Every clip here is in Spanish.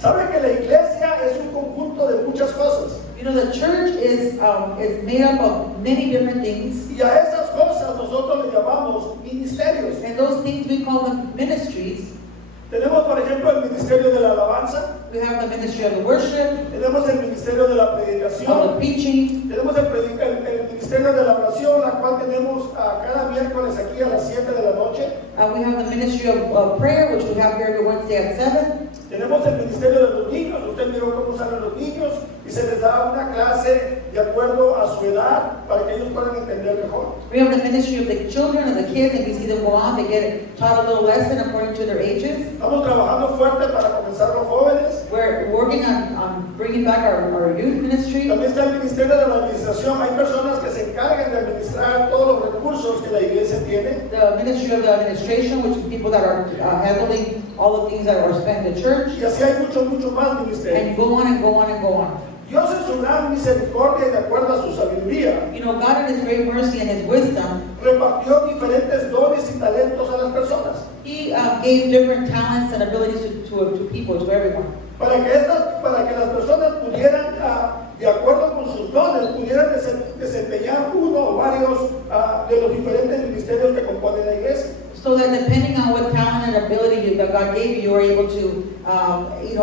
Sabe que la iglesia es un conjunto de muchas cosas. You know, the church is made up of many different things. Y a esas cosas nosotros le llamamos ministerios. And those things we call them ministries. Tenemos, por ejemplo, el ministerio de la alabanza. We have the ministry of the worship, Tenemos el ministerio de la of predicación. the preaching. Tenemos el ministerio de la oración, la cual tenemos cada miércoles aquí a las 7 de la noche. We have the ministry of prayer, which we have here every Wednesday at 7. Tenemos el ministerio de los niños. Usted miró cómo salen los niños y se les da una clase de acuerdo a su edad para que ellos puedan entender mejor. We have the ministry of the children and the kids, and we see them go on. They get taught a little lesson according to their ages. Estamos trabajando fuerte para comenzar los jóvenes. We're working on bringing back our youth ministry. También está el ministerio de la administración. Hay personas que se encargan de administrar todos los recursos que la iglesia tiene. The ministry of the administration, which is people that are handling all the things that are spent in the church. Y así hay mucho más ministerios. And go on and go on and go on. Dios en su gran misericordia y de acuerdo a su sabiduría, You know, God in His great mercy and His wisdom, repartió diferentes dones y talentos a las personas. He gave different talents and abilities to people, to everyone. Para que las personas pudieran, de acuerdo con sus dones, pudieran desempeñar uno o varios de los diferentes ministerios que componen la iglesia. So that depending on what talent and ability that God gave you, you were able to,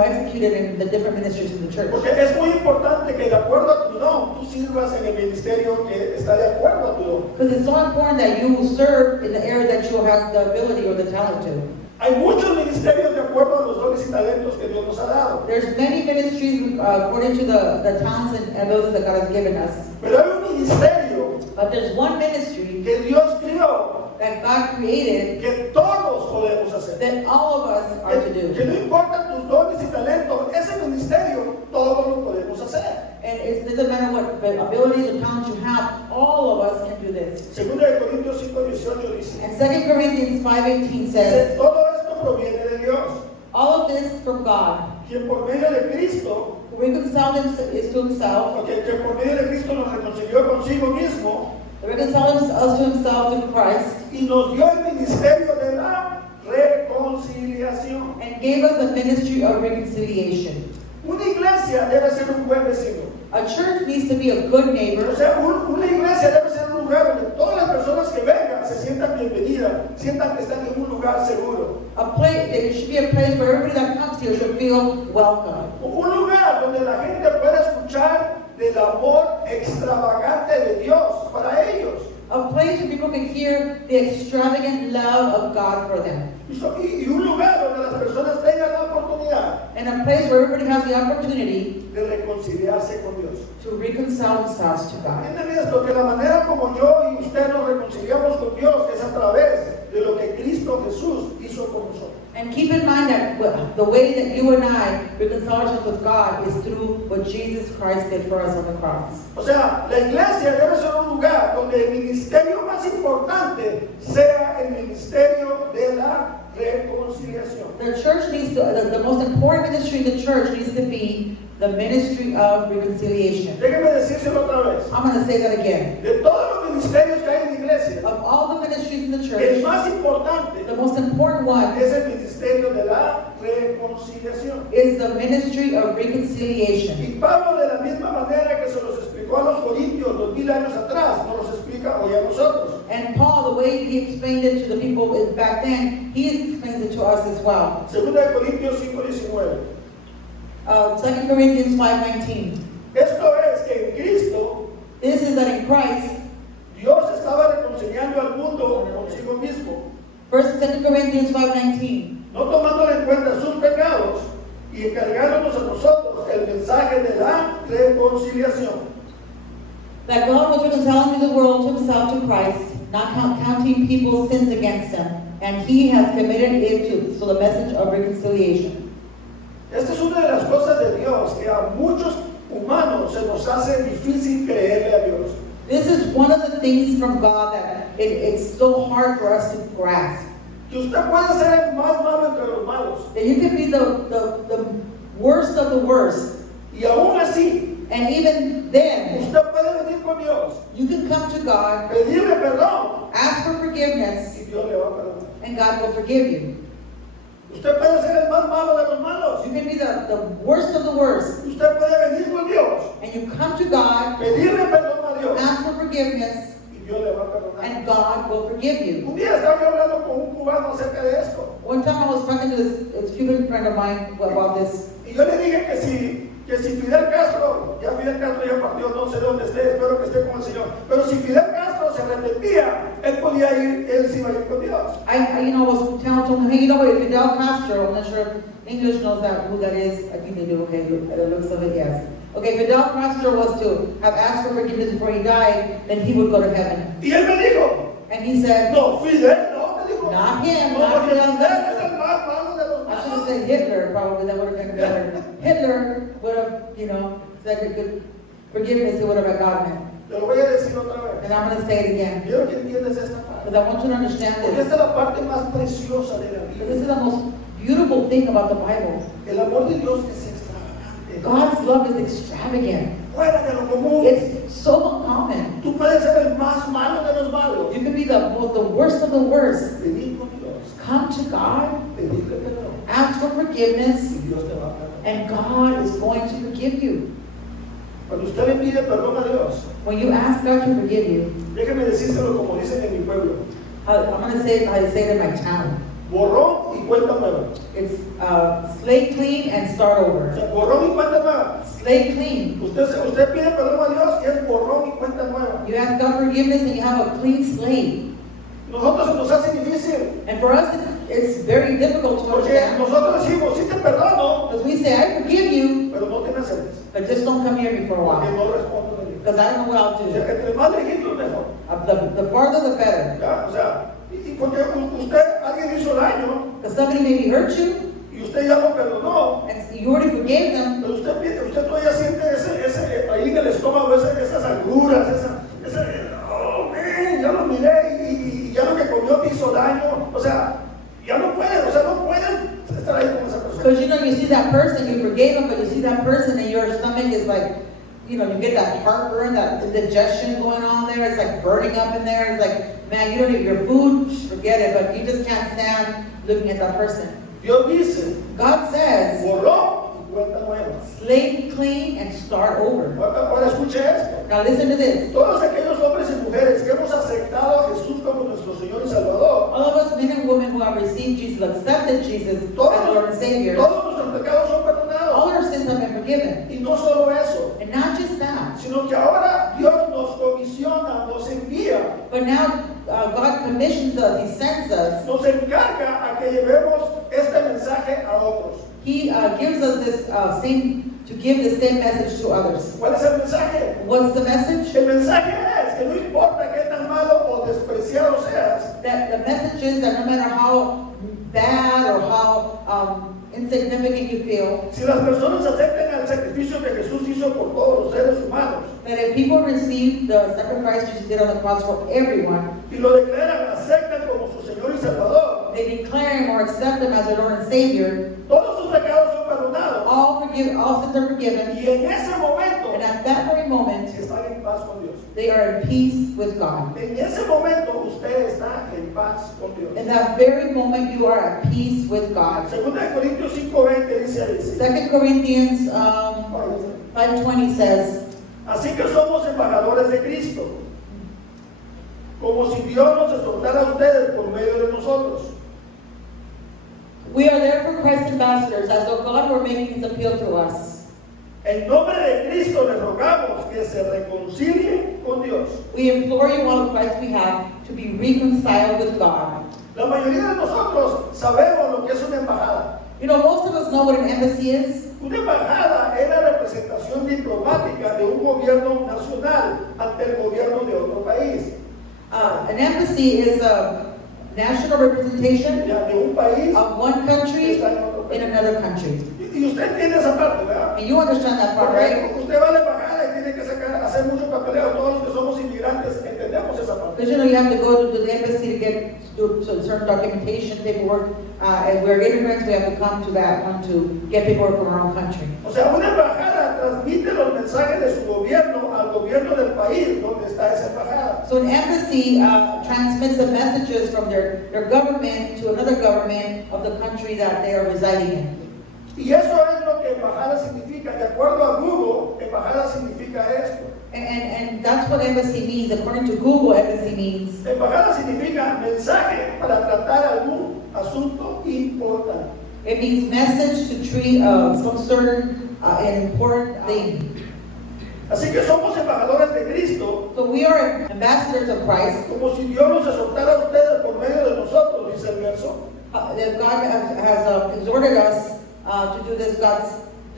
execute it in the different ministries in the church. Porque es muy importante que de acuerdo a tu don, tú sirvas en el ministerio que está de acuerdo a tu don. Because it's so important that you serve in the area that you have the ability or the talent to. Hay muchos ministerios de acuerdo a los dones y talentos que Dios nos ha dado. There's many ministries according to the talents and abilities that God has given us. Pero hay un ministerio But there's one ministry que Dios creó that God created que todos podemos hacer. that all of us are to Que do. no importa tus dones y talentos, ese ministerio todos lo podemos hacer. And it doesn't matter what the abilities or talents you have, all of us can do this. Segunda de Corintios 5:18 dice, And 2 Corinthians 5:18 says, todo esto proviene de Dios, all of this from God, quien por medio de Cristo, who reconciled is to himself, porque que por medio de Cristo nos reconcilió consigo mismo reconciled us to himself through Christ, y nos dio el ministerio de la reconciliación. and gave us the ministry of reconciliation. Una iglesia debe ser un buen vecino. A church needs to be a good O neighbor. sea, una iglesia debe ser un lugar donde todas las personas que vengan se sientan bienvenidas, sientan que están en un lugar seguro. It should be a place where everybody that comes here should feel welcome. Un lugar donde la gente pueda escuchar del amor extravagante de Dios para ellos. A place where people can hear the extravagant love of God for them. Y un lugar donde las personas tengan la oportunidad And a place where everybody has the opportunity de reconciliarse con Dios. to reconcile themselves to God. ¿Entienden esto? Que la manera como yo y usted nos reconciliamos con Dios es a través de lo que Cristo Jesús hizo con nosotros. And keep in mind that the way that you and I reconcile ourselves with God is through what Jesus Christ did for us on the cross. O sea, la iglesia debe ser un lugar donde el ministerio más importante sea el ministerio de la reconciliación. The church needs to, the most important ministry in the church needs to be the ministry of reconciliation. Déjenme decírselo otra vez. I'm going to say that again. De todos los ministerios que hay en la iglesia, Of all the ministries in the el church, más importante the most important one es el ministerio de la reconciliación. is the ministry of reconciliation. Y Pablo, de la misma manera que se los explicó a los corintios 2000 años atrás, nos los explica hoy a nosotros. And Paul, the way he explained it to the people back then, he explains it to us as well. Segunda de Corintios 5:19. 2 Corinthians 5:19. Esto es que en Cristo This is that in Christ, Dios estaba reconciliando al mundo consigo mismo, 1 2 Corinthians 5:19. no tomándole en cuenta sus pecados y encargándonos a nosotros el mensaje de la reconciliación. That God was reconciling the world to himself to Christ, not counting people's sins against them, and he has committed it to so the message of reconciliation. Esta es una de las cosas de Dios que a muchos humanos se nos hace difícil creerle a Dios. This is one of the things from God that it's so hard for us to grasp. Que usted puede ser el más malo entre los malos That you can be the worst of the worst, y aún así and even then, usted puede venir con Dios, you can come to God, pedirle perdón ask for forgiveness, y Dios le va a perdonar. and God will forgive you. Usted puede ser el más malo de los malos. You can be the worst of the worst. Usted puede venir con Dios, And you come to God, pedirle perdón a Dios, ask for forgiveness, y Dios le va a perdonar. and God will forgive you. Un día estaba yo hablando con un cubano acerca de esto. One time I was talking to this Cuban friend of mine about this. Y yo le dije que si Fidel Castro ya partió, no sé dónde esté, espero que esté con el Señor. Pero si Fidel Castro se arrepentía, él podía ir, él sí iba a ir con Dios. I was telling him, hey, you know what, Fidel Castro, I'm not sure if English knows who that is. I think they do, okay, it looks of it, yes. Okay, Fidel Castro was to have asked for forgiveness before he died, then he would go to heaven. Y él me dijo, and he said, no, Fidel, no, me dijo, not him, no, not porque Fidel. Fidel es el más malo de los I should have malos. said Hitler, probably, that would have been better. Hitler would have, said a good forgiveness, he would have gotten it. Te lo voy a decir otra vez. And I'm going to say it again, Quiero que entiendas esta parte. because I want you to understand Porque this. esta es la parte más preciosa de la This Biblia. is the most beautiful thing about the Bible. El amor de Dios es extravagante. God's love is extravagant. Fuera de lo común. It's so uncommon. Tú puedes ser el más malo de los malos. You can be the worst of the worst. Venir con Dios. Come to God, Pedirle perdón. ask for forgiveness, Y Dios te va a perdonar. and God is going to forgive you. Cuando usted le pide perdón a Dios, When you ask God to forgive you, déjeme decírselo como dicen en mi pueblo. I'm going to say it how I say it in my town. Borrón y cuenta nueva. It's slate clean and start O over. sea, borrón y cuenta nueva. Slate clean. Usted pide perdón a Dios y es borrón y cuenta nueva. You ask God forgiveness and you have a clean slate. Nosotros se nos hace difícil. And for us, it's very difficult to Porque understand. nosotros decimos, sí te perdono, Because we say, I forgive you, pero no te me acerques. but just don't come near me for a Porque while. no respondo de Dios. Because I don't know what I'll O sea, do. entre más lejitos mejor. The farther, the better. ¿Ya? O sea, y porque alguien hizo daño Because somebody maybe hurt you, y usted ya lo perdonó, and you already forgave them, pero usted todavía siente ahí en el estómago esas agruras, oh man, ya lo miré y ya lo que comió te hizo daño. O sea, ya no pueden, estar ahí con esa persona. because you see that person, you forgave them, but you see that person and your stomach is like, you get that heartburn, that indigestion going on there. It's like burning up in there. It's like, man, you don't eat your food, forget it, but you just can't stand looking at that person. Dios dice, God says, borrón y cuenta nueva. slate clean and start over. Ahora escuche esto. Now listen to this. Todos aquellos hombres y mujeres que hemos aceptado a Jesús como nuestro Señor y Salvador, All of us men and women who have received Jesus, accepted Jesus as Lord and Savior, todos nuestros pecados son perdonados. all our sins have been forgiven. Y no solo eso, And not just that, sino que ahora Dios nos comisiona, nos envía, but now God commissions us, He sends us. nos encarga a que llevemos este mensaje a otros. He gives us this to give the same message to others. ¿Cuál es el mensaje? What's the message? El mensaje es que no importa qué tan malo o despreciado seas, That the message is that no matter how bad or how insignificant you feel, si las personas aceptan el sacrificio que Jesús hizo por todos los seres humanos that if people receive the sacrifice Jesus did on the cross for everyone, y lo declaran, aceptan como su Señor y Salvador, they declare Him or accept Him as their Lord and Savior, todos sus pecados son perdonados. all sins are forgiven, Y en ese momento and at that very moment, están en paz con Dios. they are in peace with God. En ese momento usted está en paz con Dios. In that very moment, you are at peace with God. Segunda de Corintios 5:20 dice así. 2 Corinthians 5:20 says, Así que somos embajadores de Cristo, como si Dios nos exhortara a ustedes por medio de nosotros. we are therefore Christ's ambassadors, as though God were making His appeal to us. En nombre de Cristo les rogamos que se reconcilien con Dios. We implore you on Christ's behalf to be reconciled with God. La mayoría de nosotros sabemos lo que es una embajada. Most of us know what an embassy is. Una embajada es la representación diplomática de un gobierno nacional ante el gobierno de otro país. An embassy is a national representation Ya, de un país of one country está en otro país. in another country. Y usted entiende esa parte, ¿verdad? And you understand that part, right? Porque usted va a la embajada y tiene que hacer mucho papeleo. Todos los que somos inmigrantes entendemos esa parte. Because you have to go to the embassy to do certain documentation, paperwork. As we're immigrants, we have to come to that one to get paperwork from our own country. O sea, una embajada transmite los mensajes de su gobierno al gobierno del país donde está esa embajada. So an embassy transmits the messages from their government to another government of the country that they are residing in. Y eso es lo que embajada significa. De acuerdo a Google, embajada significa esto. And that's what embassy means. According to Google, embassy means Embajada significa mensaje para tratar algún asunto importante. it means message to treat some certain an important thing. Así que somos embajadores de Cristo, So we are ambassadors of Christ. como si Dios nos exhortara a ustedes por medio de nosotros, dice el verso. That God has exhorted us to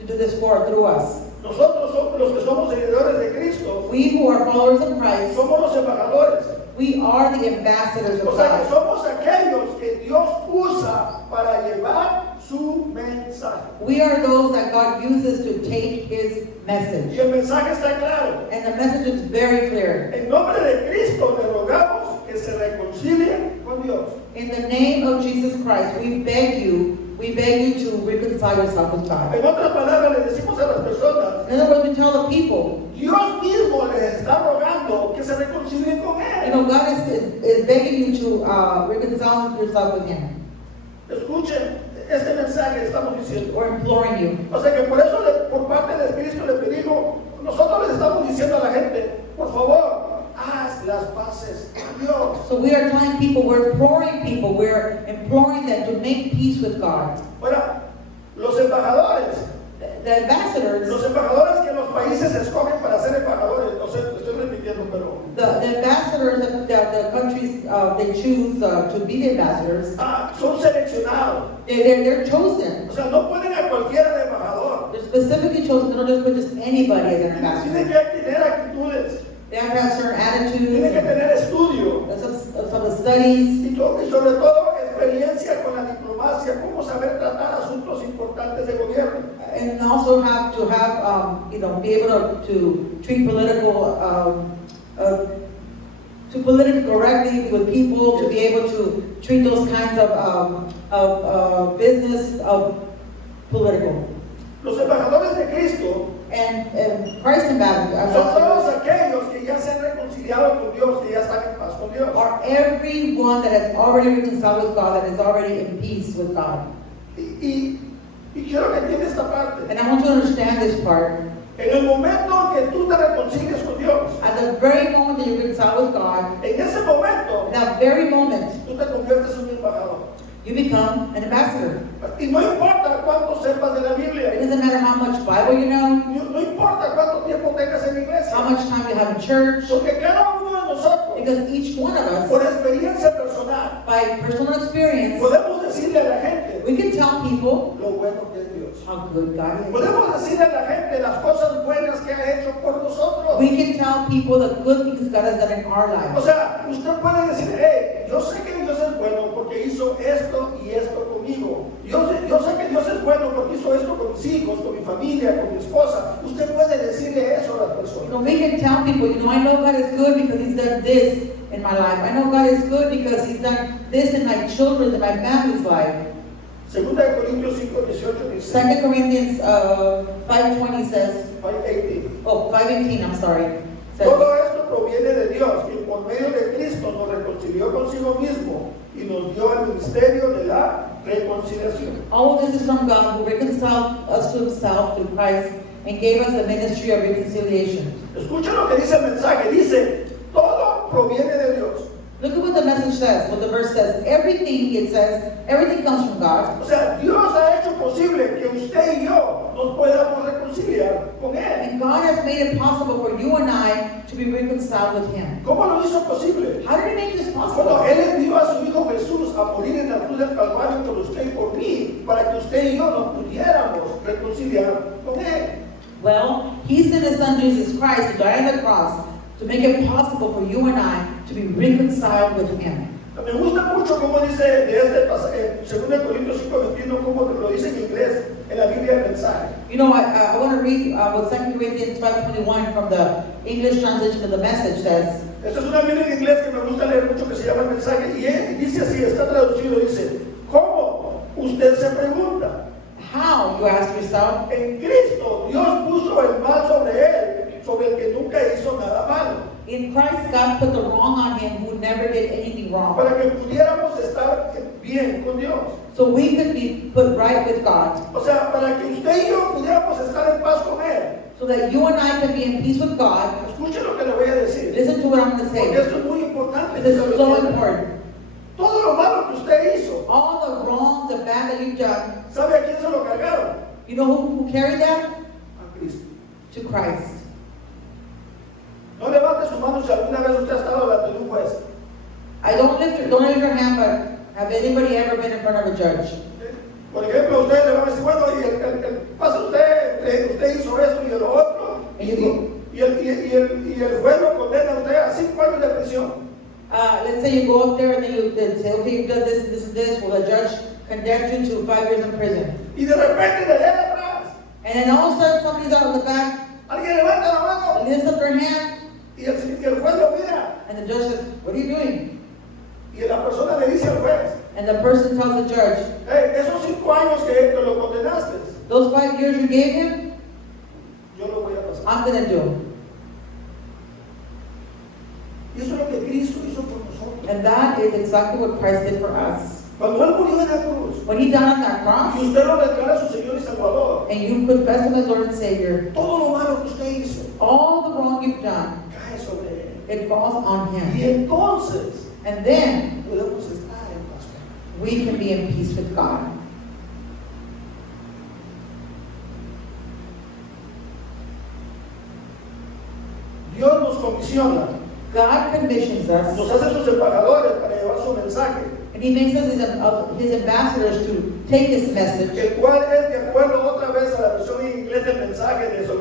do this through us. Nosotros somos los que somos seguidores de Cristo, We who are followers of Christ, somos los embajadores. we are the ambassadors of O sea, que God. somos aquellos que Dios usa para llevar su mensaje. We are those that God uses to take His Y message. el mensaje está claro. And the message is very clear. En nombre de Cristo le rogamos que se reconcilien con Dios. In the name of Jesus Christ, we beg you to reconcile yourself with God. En otras palabras, le decimos a las personas, In other words, we tell the people, Dios mismo les está rogando que se reconcilien con Él. God is begging you to reconcile yourself with Him, Escuchen, este mensaje estamos diciendo. or imploring you. O sea que por eso, por parte de Cristo le pedimos, nosotros le estamos diciendo a la gente, por favor, haz las paces con Dios. So we are telling people, we're imploring them to make peace with God. Bueno, los embajadores The ambassadors, que los países escogen para ser embajadores, no sé, estoy repitiendo, pero the ambassadors that the countries they choose to be the ambassadors, son seleccionados. they're chosen. O sea, no ponen a cualquiera de embajador. They're specifically chosen. They don't just put just anybody as an ambassador. Tienen que tener actitudes, They have to have certain tienen que attitudes, tener estudio some studies, y sobre todo experiencia con la diplomacia, cómo saber tratar asuntos importantes de gobierno. and also have to have be able to treat politically correctly with people, to be able to treat those kinds of business of political. Los embajadores de Cristo And Christ son ambassadors todos aquellos que ya se han reconciliado con Dios, que ya están en paz con Dios. are everyone that has already reconciled with God, that is already in peace with God. Y quiero que entiendas esta parte. And I want you to understand this part. En el momento que tú te reconcilies con Dios, At the very moment that you reconcile with God, en ese momento that very moment, tú te conviertes en un embajador. you become an ambassador. Y no importa cuánto sepas de la It Biblia, doesn't matter how much Bible you know, no importa cuánto tiempo tengas en la iglesia, how much time you have in church, porque cada uno de nosotros, because each one of us, por experiencia personal, by personal experience, podemos decirle a la gente we can tell people lo bueno que es Dios. how good God is. Podemos decirle a la gente las cosas buenas que ha hecho por nosotros. We can tell people the good things God has done in our O lives. sea, usted puede decir, hey, yo sé que Dios es bueno porque hizo esto y esto conmigo. Yo sé que Dios es bueno porque hizo esto con mis hijos, con mi familia, con mi esposa. Usted puede decirle eso a las personas. We can tell people, I know God is good because He's done this in my life. I know God is good because He's done this in my children's and my family's life. Segunda de Corintios 5:18 dice, 2 Corinthians 5:20 says, 5:18. 5:18, I'm sorry. Says, Todo esto proviene de Dios, que por medio de Cristo nos reconcilió consigo mismo y nos dio el ministerio de la reconciliación. all of this is from God, who reconciled us to Himself through Christ and gave us the ministry of reconciliation. Escucha lo que dice el mensaje. Dice, todo proviene de Dios. Look at what the message says, what the verse says. Everything comes from God. O sea, Dios ha hecho posible que usted y yo nos podamos reconciliar con Él. And God has made it possible for you and I to be reconciled with Him. ¿Cómo lo hizo posible? How did He make this Bueno, possible? Él envió a su Hijo Jesús a morir en la cruz del Calvario por usted y por mí, para que usted y yo nos pudiéramos reconciliar con Él. Well, He sent His Son Jesus Christ to die on the cross to make it possible for you and I to be reconciled with Him. Me gusta mucho cómo dice de este pasaje, en 2 Corintios 5:21, cómo lo dice en inglés en la Biblia del mensaje. I want to read what 2 Corinthians 5:21 from the English translation of the message says. Esta es una Biblia en inglés que me gusta leer mucho, que se llama el mensaje, y dice así, está traducido, dice, ¿cómo? Usted se pregunta. How, you ask yourself? En Cristo, Dios puso el mal sobre él, sobre el que nunca hizo nada malo. In Christ, God put the wrong on him who never did anything wrong. Para que pudiéramos estar bien con Dios. So we could be put right with God. O sea, para que usted y yo pudiéramos estar en paz con Él. So that you and I can be in peace with God. Escuche lo que le voy a decir. Listen to what I'm going to Porque say. esto es muy importante. This is so important. Todo lo malo que usted hizo, All the wrong, the bad that you've done, ¿sabe a quién se lo cargaron? you know who carried that? A Cristo. To Christ. No levante su mano si alguna vez usted ha estado delante de un juez. Don't lift your hand, but have anybody ever been in front of a judge? Por ejemplo, usted le va a decir, bueno, y pasa usted hizo esto y lo otro, y el juez lo condena a usted a 5 años de prisión. Let's say you go up there and then you say, okay, you've done this and this and this. Well, the judge condemns you to 5 years in prison. Y de repente le da atrás. And then all of a sudden somebody's out in the back, Alguien levanta la mano. lifts up their hand, Y el juez lo mira. and the judge says, what are you doing? Y la persona le dice al juez, And the person tells the judge, hey, esos 5 años que lo condenaste, those 5 years you gave him, yo lo voy a pasar. I'm going to do. Y eso es lo que Cristo hizo por nosotros. And that is exactly what Christ did for us. Cuando Él murió en la cruz, When he died on that y cross, usted lo declara a su Señor y Salvador, and you confess him as Lord and Savior, todo lo malo que usted hizo all the wrong you've done, cae sobre Él. it falls on Y him. entonces And then podemos estar en paz con Él. we can be in peace with God. Dios nos comisiona, God commissions us, nos hace sus embajadores para llevar su mensaje, and he makes us his ambassadors to take his message, el cual es de acuerdo otra vez a la versión en inglés del mensaje de 2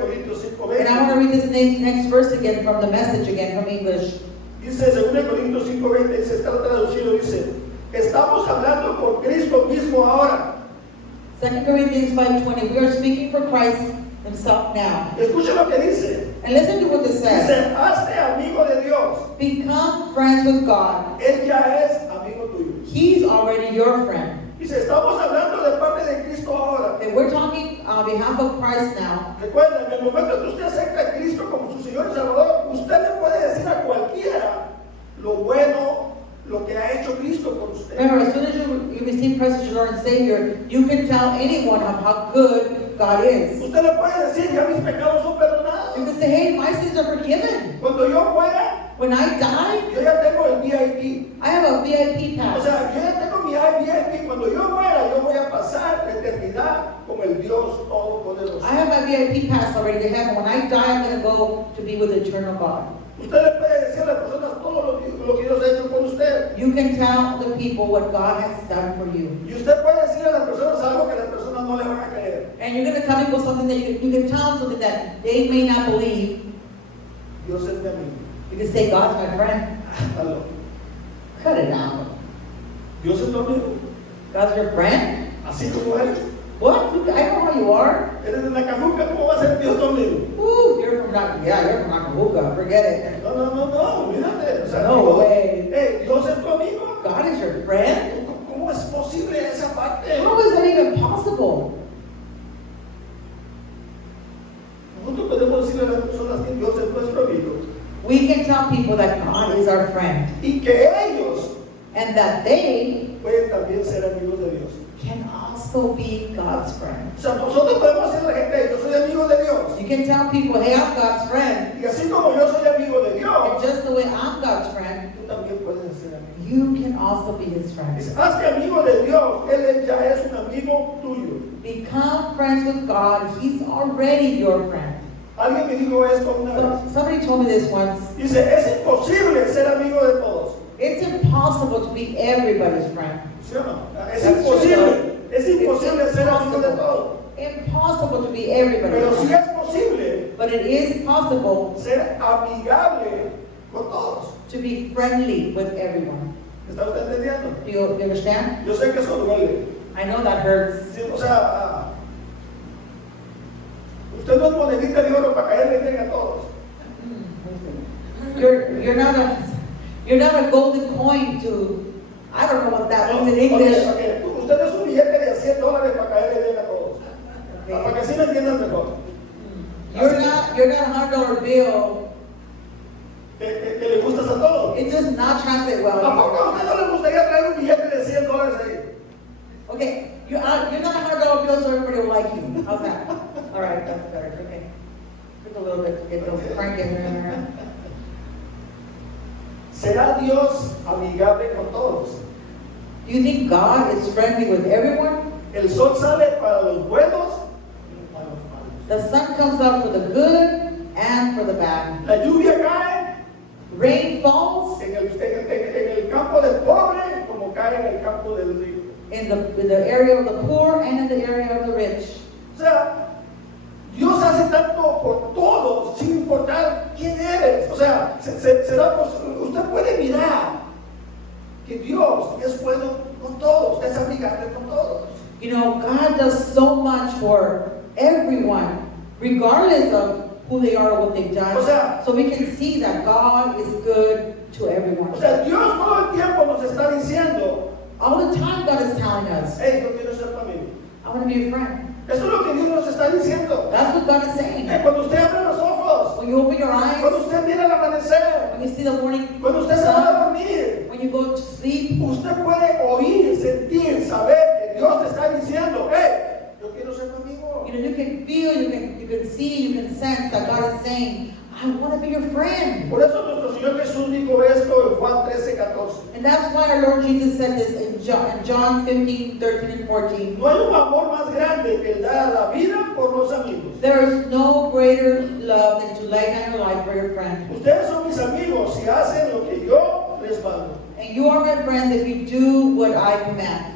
Corintios and I want 5:20. to read this next verse again from the message again from English. Dice 2 Corintios 5:20, se está traducido, dice, estamos hablando por Cristo mismo ahora. 2 Corinthians 5:20, we are speaking for Christ himself now. Escucha lo que dice. And listen to what this says. Dice, hazte amigo de Dios. Become friends with God. Él ya es amigo tuyo. He's already your friend. Dice, estamos hablando de parte de Cristo ahora. And we're talking on behalf of Christ now. Recuerda, en el momento que usted acepta a Cristo como su Señor y Salvador, usted le puede decir a cualquiera lo bueno, lo que ha hecho Cristo por usted. Remember, as soon as you receive Christ as your Lord and Savior, you can tell anyone of how good God is. Usted le puede decir, ya mis pecados son perdonados. You can say, hey, my sins are forgiven. Cuando yo muera, When I die, yo ya tengo el VIP. I have a VIP O pass. sea, yo ya tengo mi VIP. Cuando yo muera, yo voy a pasar la eternidad con el Dios Todopoderoso. I have my VIP pass already to heaven. When I die, I'm going to go to be with the eternal God. Usted le puede decir a las personas todo lo que Dios ha hecho por usted. You can tell the people what God has done for you. Y usted puede decir a las personas algo que las personas no le van a creer. And you're going to tell people something that you can tell them something that they may not believe. Dios es mi amigo. You can say, God's my friend. Aló. Cut it out. Dios es tu amigo. God's your friend? Así como eres. What? I know how you are. Eres de Nacajuca, ¿cómo va a ser Dios tu amigo? You're from Acapulco. Forget it. No, mírate. O sea, No Dios, way. Dios es tu amigo. God is your friend? ¿Cómo es posible esa parte? How is that even possible? Nosotros podemos decirle a las personas que Dios es nuestro amigo We can tell people that God is our friend y que ellos and that they pueden también ser amigos de Dios. can also be God's friend. O sea, nosotros podemos decirle a la gente, yo soy amigo de Dios. You can tell people, hey, I'm God's friend. Y así como yo soy amigo de And Dios, just the way I'm God's friend, tú también puedes ser amigo. you can also be his friend. Dice, hazte amigo de Dios, Él ya es un amigo tuyo. Become friends with God. He's already your friend. Alguien me dijo esto una vez. Somebody told me this once. Dice, es imposible ser amigo de todos. It's impossible to be everybody's friend. ¿Sí o no? Es That's imposible. Es It's imposible ser amigo de todos. Impossible to be everybody's Pero sí friend. es posible But it is possible ser amigable con todos. to be friendly with everyone. ¿Está usted entendiendo? Do you understand? Yo sé que eso duele. I know that hurts. Sí, o sea, usted no es monedita de oro para caerle bien a todos. You're not a golden coin to, I don't know what that means in English. Okay. Usted no es un billete de $100 para caerle me entiendan mejor. You're not $100 bill. Que le gustas a todos. It does not translate well. Tampoco a usted no le gustaría traer un billete de $100 ahí. Okay, you're not $100 bill, so everybody will like you. How's that? All right, that's better. Okay, took a little bit to get those crank in there. ¿Será Dios amigable con todos? Do you think God is friendly with everyone? El sol sale para los buenos y para los malos. The sun comes out for the good and for the bad. La lluvia cae Rain falls en el campo del pobre como cae en el campo del rico. in the area of the poor and in the area of the rich. O sea, Dios hace tanto por todos sin importar quién eres. O sea, usted puede mirar que Dios es bueno con todos, es amigable con todos. You know, God does so much for everyone, regardless of who they are or what they've done. O sea, so we can see that God is good to everyone. O sea, Dios todo el tiempo nos está diciendo, All the time God is telling us, hey, yo quiero ser tu amigo. I want to be your friend. Eso es lo que Dios nos está diciendo. That's what God is saying. Cuando usted abre los ojos, When you open your eyes, cuando usted mira el amanecer, when you see the morning cuando usted se va a sun, dormir, when you go to sleep, usted puede oír, sentir, saber que Dios te está diciendo, hey, yo quiero ser tu amigo. you know, you can feel, you can see, you can sense that God is saying, I want to be your friend. Por eso nuestro Señor Jesús dijo esto en Juan 13:14. And that's why our Lord Jesus said this in John 15, 13, and 14. No hay un amor más grande que el dar la vida por los amigos. There is no greater love than to lay down your life for your friend. Ustedes son mis amigos si hacen lo que yo les mando. And you are my friends if you do what I command.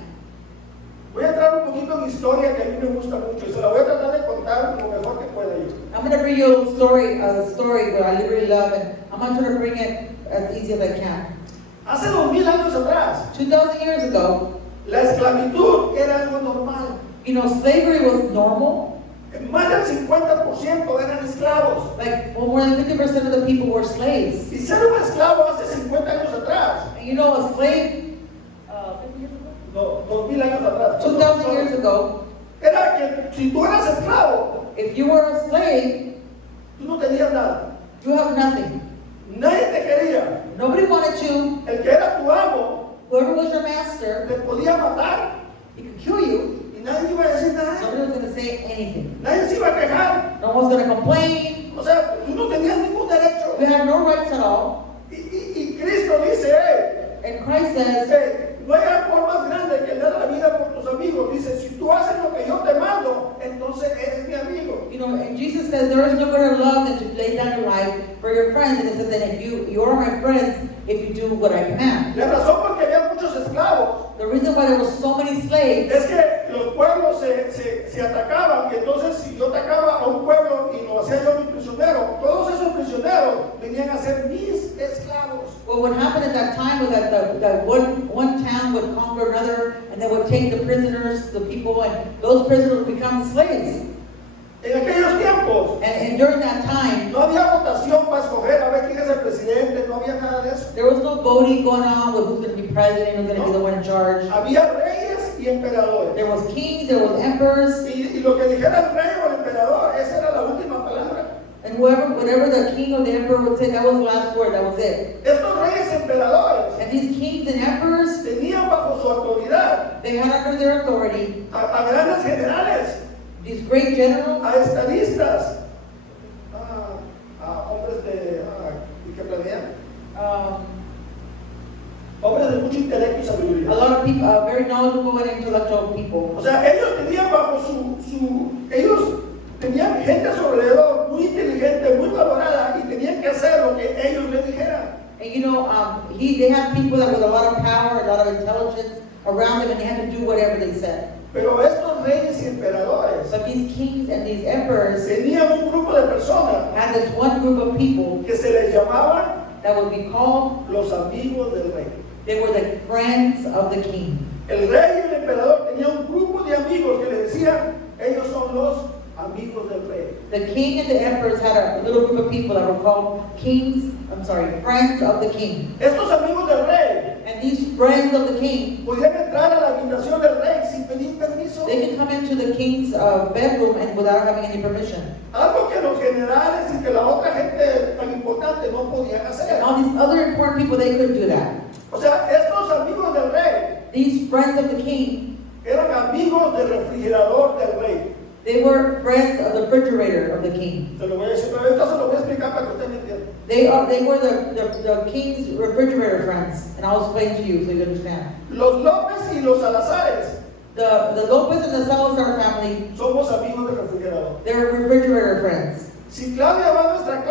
Voy a entrar un poquito en historia que a mí me gusta mucho y se la voy a tratar de contar lo mejor que pueda yo. I'm going to bring you a little story that I really love, and I'm going to try to bring it as easy as I can. Hace 2000 años atrás, 2,000 years ago, la esclavitud era algo normal. you know, slavery was normal. Más del 50% eran esclavos. Like, well, more than 50% of the people were slaves. Y ser un esclavo hace 50 años atrás, And you know, a slave, 50 years ago? no, 2000 años atrás, 2,000 years ago, era que si tú eras esclavo, if you were a slave, tú no tenías nada. you have nothing. Nadie te quería. Nobody wanted you. El que era tu amo Whoever was your master, te podía matar he could kill you. y nadie te iba a decir nada. Nobody was going to say anything. Nadie se iba a quejar. No one's going to complain. O sea, tú no tenías ningún derecho. You had no rights at all. Y Cristo dice, And Christ says, no hay amor más grande que el dar la vida por tus amigos. Dice, si tú haces lo que yo te mando, entonces eres mi amigo. you know, and Jesus says there is no greater love than to lay down your life for your friends. And it says that if you are my friends if you do what I command. La razón por que había muchos esclavos The reason why there were so many slaves es que los pueblos se atacaban. Y entonces, si yo atacaba a un pueblo y lo hacía yo mi prisionero, todos esos prisioneros venían a ser mis esclavos. well, what happened at that time was that one town would conquer another, and they would take the prisoners, the people, and those prisoners would become slaves. En aquellos tiempos And during that time, no había votación para escoger a ver quién es el presidente, no había nada de eso. there was no voting going on with who's going to be president, who's going to be the one in charge. Había reyes y emperadores. There was kings, there was emperors, Y lo que dijera el rey o el emperador, esa era la última palabra. and whatever the king or the emperor would say, that was the last word, that was it. Estos reyes y emperadores And these kings and emperors, tenían bajo su autoridad they had under their authority a grandes generales, these great generals, a estadistas, a hombres que planean, hombres de mucho intelecto y a sabiduría. lot of people, very knowledgeable and intellectual people. O sea, ellos tenían bajo ellos tenían gente a su alrededor muy inteligente, muy valorada y tenían que hacer lo que ellos les dijeran. And you know, they had people that with a lot of power, a lot of intelligence around them, and they had to do whatever they said. Pero estos reyes y emperadores But these kings and these emperors tenían un grupo de personas had this one group of people que se les llamaban that would be called, los amigos del rey. they were the friends of the king. El rey y el emperador tenían un grupo de amigos que le decían, ellos son los amigos del rey. The king and the emperors had a little group of people that were called friends of the king. Estos amigos del rey And these friends of the king, podían entrar a la habitación del rey sin pedir permiso. they can come into the king's bedroom and without having any permission. Algo que los generales y que la otra gente tan importante no podían hacer. And all these other important people, they couldn't do that. O sea, estos amigos del rey These friends of the king, eran amigos del refrigerador del rey. they were friends of the refrigerator of the king. Se lo voy a decir, pero esto se lo voy a explicar para que usted me entienda. They were the king's refrigerator friends. And I'll explain to you so you understand. Los López y los Salazares The Lopez and the Salazar family, somos amigos del refrigerador. they're refrigerator friends. Si Claudia va a nuestra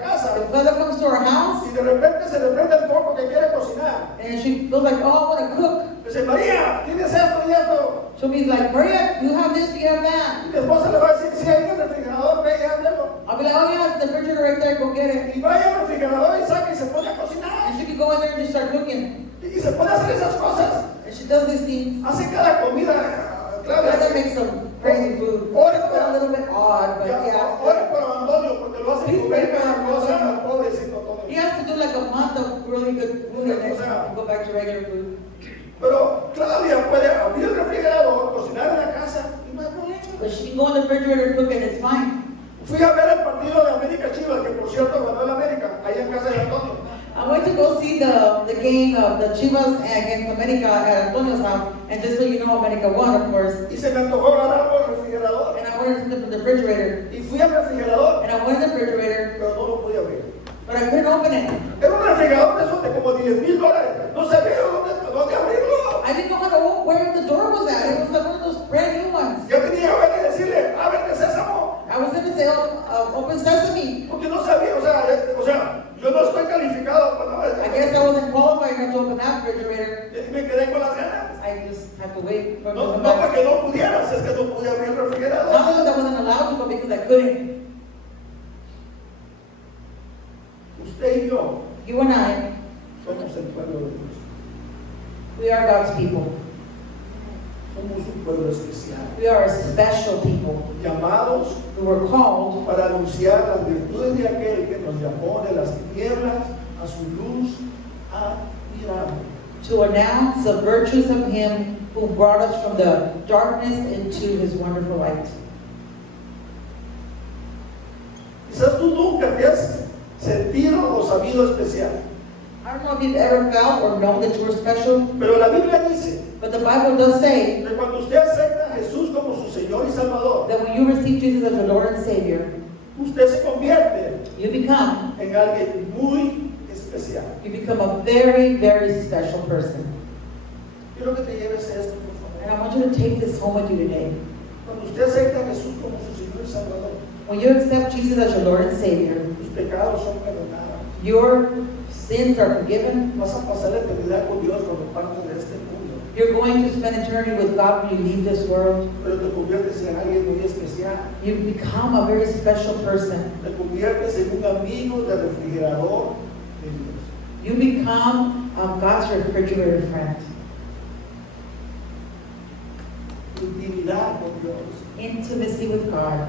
casa If Claudia comes to our house y de repente se le prende el foco que quiere cocinar, and she feels like, oh, I want to cook, dice, María, ¿tienes esto y esto? she'll be like, Maria, you have this, you have that. Y mi esposa le va a decir, sí, ahí en el refrigerador, ve y hazlo. I'll be like, oh yeah, it's the refrigerator right there, go get it. Y vaya al refrigerador y saca y se pone a cocinar. And she can go in there and just start cooking. Y se pone a hacer esas cosas. And she does these things. Hace cada comida, Claudia Claudia. makes some crazy food. Ore It's a little bit odd, but yeah. Ore por Antonio, porque lo hace comer cada cosa, pobrecito He Antonio. has to do like a month of really good food and then go back to regular food. Pero Claudia puede abrir el refrigerador, cocinar en la casa y no hay problema. But she can go in the refrigerator and cook and it's fine. Fui a ver el partido de América Chivas, que por cierto ganó el América, allá en casa de Antonio. I went to go see the game of the Chivas against America at Antonio's house, and just so you know, America won, of course. Y se me antojó agarrar por el refrigerador. And I wanted to put the refrigerator, Y fui al refrigerador, and I went in the refrigerator, pero no lo pude abrir. but I couldn't open it. Era un refrigerador de esos de como $10,000. No sabía dónde abrirlo. I didn't know how to where the door was at. It was like one of those brand new ones. Yo tenía que decirle, ábrete sésamo. I was going to say, open sesame. Porque no sabía, o sea, yo no estoy calificado para I guess I wasn't qualified enough to open that refrigerator. Y me quedé con las ganas. I just had to wait for No, them no to come back. porque no pudieras, es que no pude abrir el refrigerador. Not because I wasn't allowed to, but because I couldn't. Usted y yo You and I, somos el pueblo de Dios. we are God's people. Somos un pueblo especial. We are a special people. Llamados We were called para anunciar las virtudes de aquel que nos llamó de las tinieblas a su luz admirable. to announce the virtues of Him who brought us from the darkness into His wonderful light. Quizás tú nunca te has sentido o sabido especial, I don't know if you've ever felt or known that you were special, pero la Biblia dice but the Bible does say que cuando usted acepta a Jesús como su Señor y Salvador, that when you receive Jesus as your Lord and Savior, usted se convierte you become en alguien muy especial. a very, very special person. Quiero que te lleves esto, por And favor. I want you to take this home with you today. Cuando usted acepta a Jesús como su Señor y Salvador, When you accept Jesus as your Lord and Savior, tus pecados son perdonados. your sins are forgiven. Vas a pasar la eternidad con Dios cuando partes de este mundo, You're going to spend eternity with God when you leave this world. pero te conviertes en alguien muy especial. You become a very special person. Te conviertes en un amigo del refrigerador de Dios. You become God's refrigerator friend. Intimidad con Dios. Intimacy with God.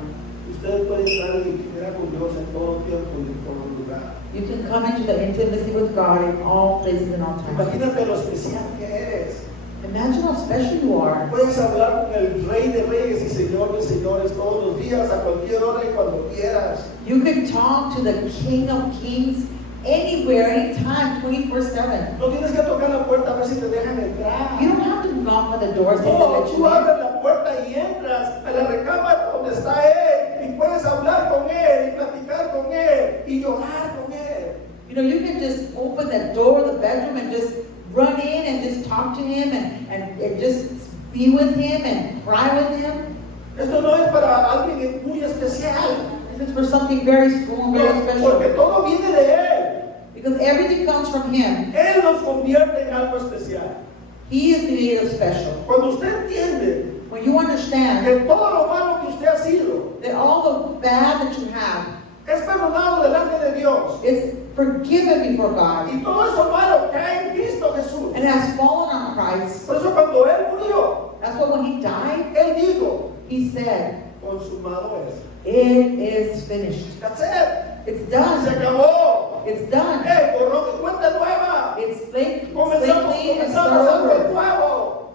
Ustedes pueden estar en intimidad con Dios en todo tiempo y en todo lugar. You can come into the intimacy with God in all places and all times. Imagínate lo especial que eres. Imagine how special you are. Puedes hablar con el Rey de Reyes y Señor de Señores todos los días, a cualquier hora y cuando quieras. You can talk to the King of Kings anywhere, anytime, 24/7. No tienes que tocar la puerta a ver si te dejan entrar. You don't have to knock on the door so No, that tú you in. abres la puerta y entras a la recámara donde está Él y puedes hablar con Él y platicar con Él y llorar con Él. You know, you can just open that door of the bedroom and just run in and just talk to Him and just be with Him and cry with Him. Esto no es para alguien muy especial, This is for something very strong, very no, special. porque todo viene de Él. Because everything comes from Him. Él nos convierte en algo especial. He is made us special. Cuando usted entiende When you understand que todo lo malo que usted ha sido that all the bad that you have es perdonado delante de Dios is forgiven before God y todo eso malo cae en Cristo Jesús. and has fallen on Christ, Por eso cuando Él murió, that's why when He died, Él dijo, He said, consumado es. it is finished. That's it. It's Se done. acabó. It's done. Borrón y cuenta nueva. It's slate Comenzamos clean and algo start over. nuevo.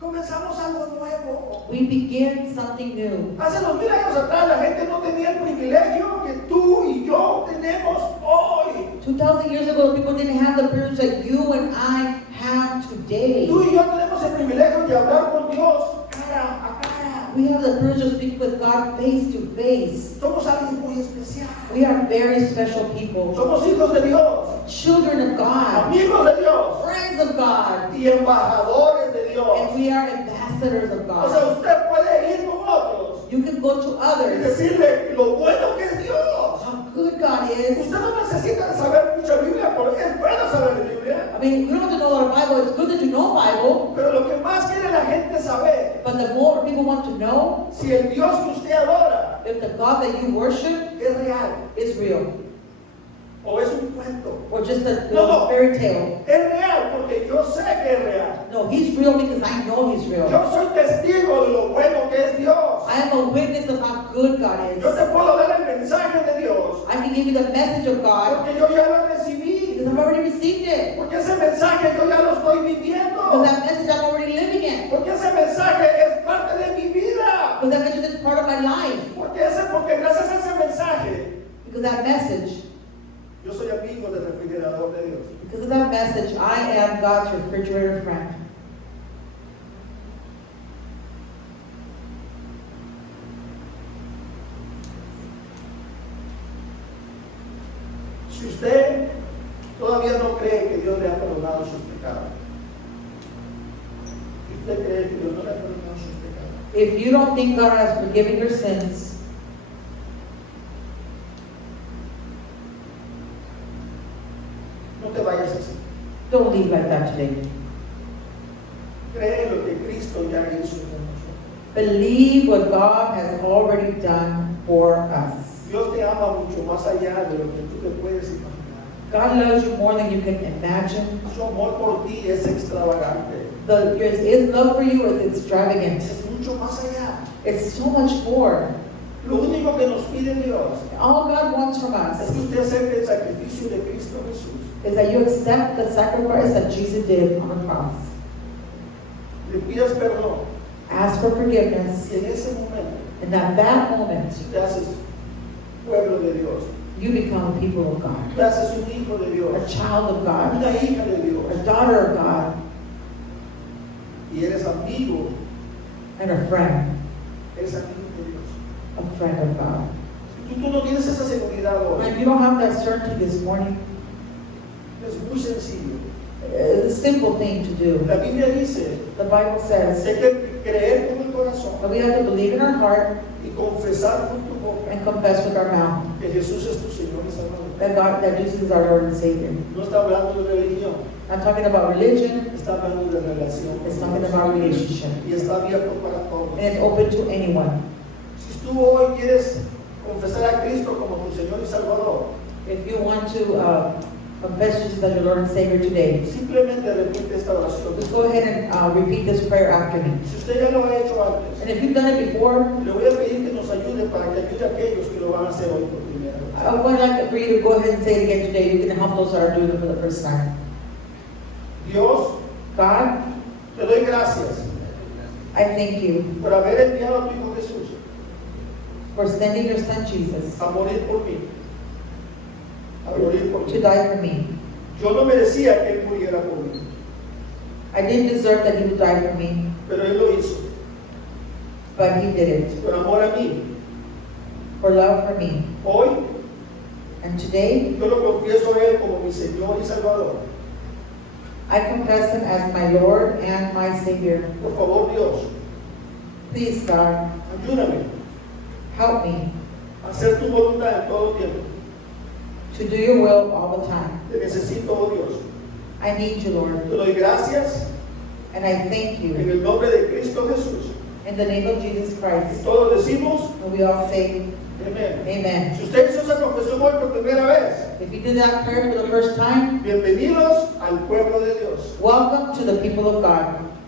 Comenzamos algo nuevo. We begin something new. Hace 2000 años atrás la gente no tenía el privilegio que tú y yo tenemos hoy. 2,000 years ago, people didn't have the privilege that you and I have today. Tú y yo tenemos el privilegio de hablar con Dios cara a cara. We have the privilege of speaking with God face to face. Somos alguien muy especial. We are very special people. Somos hijos de Dios, Children of God. amigos de Dios Friends of God. y embajadores de Dios. And we are ambassadors of O sea, God. usted puede ir con otros You can go to y others. decirle lo bueno que es Dios. How good God is. Usted no necesita saber mucha Biblia, porque es bueno saber de Biblia. I mean, you don't have to know a lot of Bible. It's good that you know Bible. Pero lo que más quiere la gente saber, But the more people want to know si el Dios que usted adora if the God that you worship es real is real o es un cuento. or just a No. fairy tale. Es real porque yo sé que es real. No, He's real because I know He's real. Yo soy testigo de lo bueno que es Dios. I am a witness of how good God is. Yo te puedo dar el mensaje de Dios I can give you the message of God porque yo ya lo recibí. because I've already received it. Porque ese mensaje yo ya lo estoy viviendo. Because that message I'm already living in. Porque ese mensaje es parte de mi vida. Because that message is part of my life. Porque gracias a ese mensaje Because that message, yo soy amigo del refrigerador de Dios. because of that message, I am God's refrigerator friend. Si usted todavía no cree que Dios le ha perdonado sus pecados, si usted cree que Dios no le ha perdonado sus pecados, If you don't think God has forgiven your sins, no te vayas así. don't leave like that today. Cree lo que Cristo ya hizo con nosotros. Believe what God has already done for us. Dios te ama mucho más allá de lo que tú te puedes imaginar. God loves you more than you can imagine. Su amor por ti es extravagante. His love for you is extravagant. Es mucho más allá. It's so much more. Lo único que nos pide Dios All God wants from es us que usted acepte el sacrificio de Cristo Jesús. is that you accept the sacrifice that Jesus did on the cross. Le pidas perdón Ask for forgiveness, y en ese momento and at that moment, te haces pueblo de Dios. you become a people of God, Te haces un hijo de a Dios, child of God, una hija de Dios. a daughter of God, Y eres amigo, and a friend eres amigo de Dios. of God. Si tú no tienes esa seguridad hoy, And if you don't have that certainty this morning, es muy sencillo. it's a simple thing to do. La Biblia dice The Bible says hay que creer con el corazón that we have to believe in our heart y confesar con tu boca and confess with our mouth que Jesús es tu Señor y Salvador. that Jesus is our Lord and Savior. No está hablando de religión, Not talking about religion, está hablando de relación. it's talking about relationship. Y está abierto para todos. And it's open to anyone. Si tú hoy quieres confesar a Cristo como tu Señor y Salvador, If you want to confess Jesus as your Lord and Savior today, simplemente repite esta oración. just go ahead and repeat this prayer after me. Si usted ya lo ha hecho antes, And if you've done it before, le voy a pedir que nos ayude para que ayude a aquellos que lo van a hacer hoy por primera vez. I would like for you to go ahead and say it again today. You can help those that are doing it for the first time. Dios, God, te doy gracias I thank you por haber enviado a tu Hijo Jesús for sending your Son Jesus a morir por mí. A morir por to mí. die for me. Yo no merecía que Él muriera por mí, I didn't deserve that He would die for me, pero Él lo hizo. but He did it Por amor a mí. for love for me. Hoy And today, yo lo confieso a Él como mi Señor y Salvador. I confess Him as my Lord and my Savior. Por favor, Dios, Please, God, ayúdame help me a hacer tu voluntad en todo tiempo. to do your will all the time. Te necesito, oh Dios. I need you, Lord, Te doy gracias and I thank en you el nombre de Cristo Jesús. in the name of Jesus Y Christ. todos decimos, And we all say, amén. Amen. Si usted hizo esa confesión hoy por primera vez, If you did that prayer for the first time, bienvenidos al pueblo de Dios. welcome to the people of God.